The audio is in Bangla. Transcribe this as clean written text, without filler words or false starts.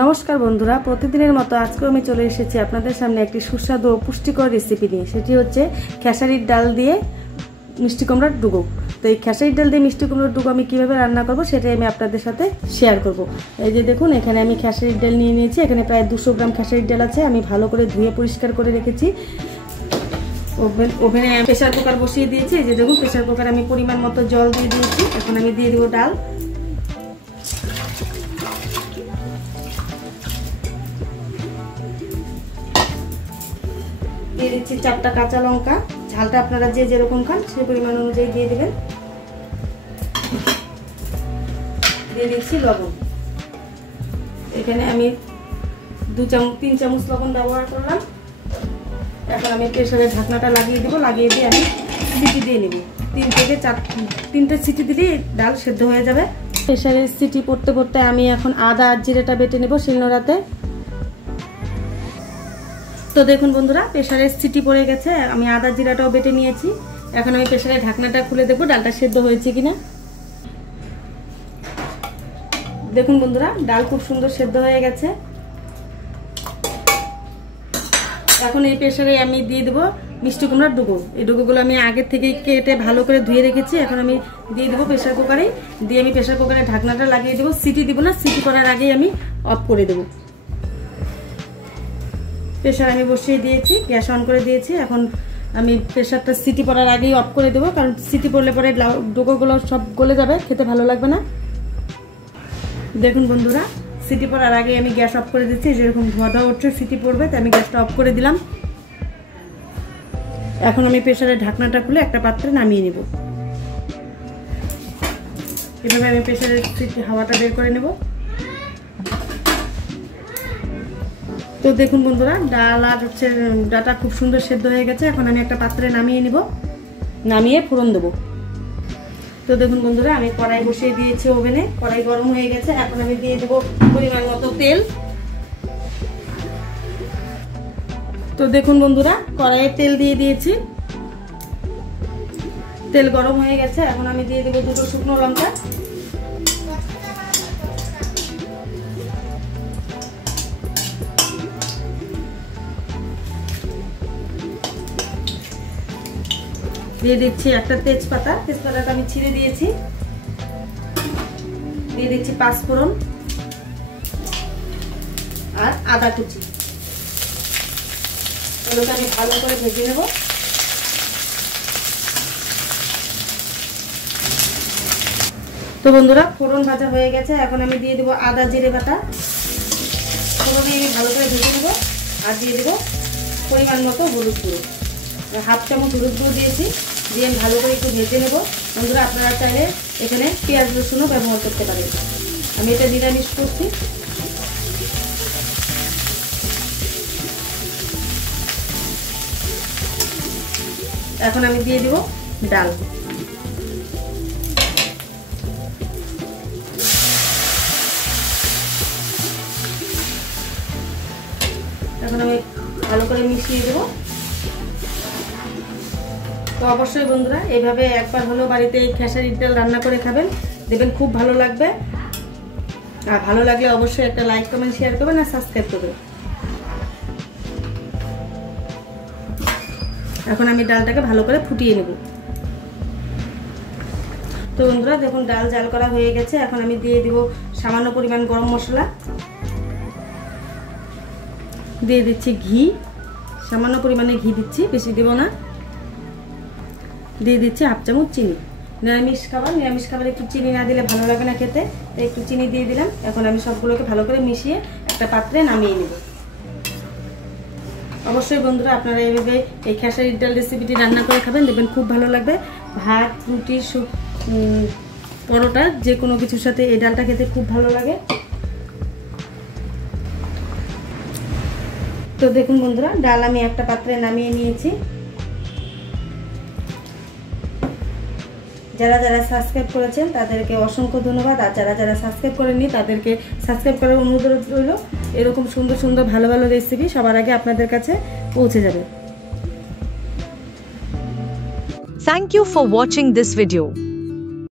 নমস্কার বন্ধুরা, প্রতিদিনের মতো আজকেও আমি চলে এসেছি আপনাদের সামনে একটি সুস্বাদু ও পুষ্টিকর রেসিপি নিয়ে। সেটি হচ্ছে খেসারির ডাল দিয়ে মিষ্টি কুমড়ার ডুগো। তো এই খেসারির ডাল দিয়ে মিষ্টি কুমড়ার ডুগো আমি কীভাবে রান্না করব সেটাই আমি আপনাদের সাথে শেয়ার করব। এই যে দেখুন, এখানে আমি খেসারির ডাল নিয়ে নিয়েছি। এখানে প্রায় 200 গ্রাম খেসারির ডাল আছে। আমি ভালো করে ধুয়ে পরিষ্কার করে রেখেছি। ওভেনে প্রেসার কুকার বসিয়ে দিয়েছি। এই যে দেখুন, প্রেসার কুকার আমি পরিমাণ মতো জল দিয়ে দিয়েছি। এখন আমি দিয়ে দেবো ডাল। দিয়ে দিচ্ছি 4টা কাঁচা লঙ্কা। ঝালটা আপনারা যে যেরকম খান সেই পরিমাণ অনুযায়ী দিয়ে দেবেন। দিয়ে দিচ্ছি লবণ। এখানে আমি 3 চামচ লবণ ব্যবহার করলাম। এখন আমি প্রেসারের ঢাকনাটা লাগিয়ে দিব। লাগিয়ে দিয়ে আমি সিটি দিয়ে নেব। 3 থেকে 4 সিটি দিলেই ডাল সেদ্ধ হয়ে যাবে। প্রেসারের সিটি পড়তে পড়তে আমি এখন আদা আর জিরেটা বেটে নেব শিলনোড়াতে। তো দেখুন বন্ধুরা, প্রেসারের সিটি পড়ে গেছে। আমি আদা জিরাটাও বেটে নিয়েছি। এখন আমি প্রেসারের ঢাকনাটা খুলে দেখব ডালটা সেদ্ধ হয়েছে কিনা। দেখুন বন্ধুরা, ডাল খুব সুন্দর সেদ্ধ হয়ে গেছে। এখন এই প্রেসারে আমি দিয়ে দেবো মিষ্টি কুমড়ার ডুগো। এই ডুগোগুলো আমি আগে থেকে কেটে ভালো করে ধুয়ে রেখেছি। এখন আমি দিয়ে দেবো প্রেসার কুকারে। দিয়ে আমি প্রেসার কুকারে ঢাকনাটা লাগিয়ে দেবো। সিটি দিব না, সিটি করার আগেই আমি অফ করে দেবো। প্রেসার আমি বসিয়ে দিয়েছি, গ্যাস অন করে দিয়েছি। এখন আমি প্রেসারটা সিটি পড়ার আগেই অফ করে দেবো, কারণ সিটি পড়লে পরে ডুগোগুলো সব গলে যাবে, খেতে ভালো লাগবে না। দেখুন বন্ধুরা, সিটি পড়ার আগে আমি গ্যাস অফ করে দিচ্ছি। যেরকম ধোয়া ধোয়া উঠছে সিটি পড়বে, তাই আমি গ্যাসটা অফ করে দিলাম। এখন আমি প্রেসারের ঢাকনাটা খুলে একটা পাত্রে নামিয়ে নেব। এভাবে আমি প্রেসারের হাওয়াটা বের করে নেব। তো দেখুন বন্ধুরা, ডাল আর হচ্ছে ডাটা খুব সুন্দর সেদ্ধ হয়ে গেছে। এখন আমি একটা পাত্রে নামিয়ে নিব, নামিয়ে ফোড়ন দেবো। তো দেখুন বন্ধুরা, আমি কড়াই বসিয়ে দিয়েছি ওভেনে। কড়াই গরম হয়ে গেছে। এখন আমি দিয়ে দেবো পরিমাণ মতো তেল। তো দেখুন বন্ধুরা, কড়াইয়ে তেল দিয়ে দিয়েছি। তেল গরম হয়ে গেছে। এখন আমি দিয়ে দেবো 2টো শুকনো লঙ্কা। দিয়ে দিচ্ছি একটা তেজপাতা। তেজপাতাটা আমি ছিঁড়ে দিয়েছি। দিয়ে দিচ্ছি 5 ফোড়ন আর আদা কুচি। এগুলোকে আমি ভালো করে ভেজে নেব। তো বন্ধুরা, ফোড়ন ভাজা হয়ে গেছে। এখন আমি দিয়ে দেবো আদা জিরে বাটা। ফোড়ন দিয়ে আমি ভালো করে ভেজে নেব। আর দিয়ে দেবো পরিমাণ মতো হলুদ গুঁড়ো। 1/2 চামচ হলুদ গুঁড়ো দিয়েছি। দিয়ে আমি ভালো করে একটু ভেজে নেব। বন্ধুরা, আপনারা চাইলে এখানে পেঁয়াজ রসুনও ব্যবহার করতে পারেন। আমি এটা নিরামিষ করছি। এখন আমি দিয়ে দিব ডাল। এখন আমি ভালো করে মিশিয়ে দেবো। তো অবশ্যই বন্ধুরা, এইভাবে একবার হলেও বাড়িতে এই খেসারির ডাল রান্না করে খাবেন, দেখবেন খুব ভালো লাগবে। আর ভালো লাগলে অবশ্যই একটা লাইক কমেন্ট শেয়ার করবেন আর সাবস্ক্রাইব করবেন। এখন আমি ডালটাকে ভালো করে ফুটিয়ে নেব। তো বন্ধুরা দেখুন, ডাল জাল করা হয়ে গেছে। এখন আমি দিয়ে দিব সামান্য পরিমাণ গরম মশলা। দিয়ে দিচ্ছি ঘি। সামান্য পরিমাণে ঘি দিচ্ছি, বেশি দেব না। দিয়ে দিচ্ছি 1/2 চামচ চিনি। নিরামিষ খাবার একটু চিনি না দিলে ভালো লাগে না খেতে, তাই একটু চিনি দিয়ে দিলাম। এখন আমি সবগুলোকে ভালো করে মিশিয়ে একটা পাত্রে নামিয়ে নেব। অবশ্যই বন্ধুরা, আপনারা এইভাবে এই খেসারির ডাল রেসিপিটি রান্না করে খাবেন, দেখবেন খুব ভালো লাগবে। ভাত, রুটি, পরোটা যে কোনো কিছুর সাথে এই ডালটা খেতে খুব ভালো লাগে। তো দেখুন বন্ধুরা, ডাল আমি একটা পাত্রে নামিয়ে নিয়েছি। যারা যারা সাবস্ক্রাইব করেছেন তাদেরকে অসংখ্য ধন্যবাদ। আর যারা যারা সাবস্ক্রাইব করেননি তাদেরকে সাবস্ক্রাইব করার অনুরোধ রইল। এরকম সুন্দর সুন্দর ভালো ভালো রেসিপি সবার আগে আপনাদের কাছে পৌঁছে যাবে। Thank you for watching this video.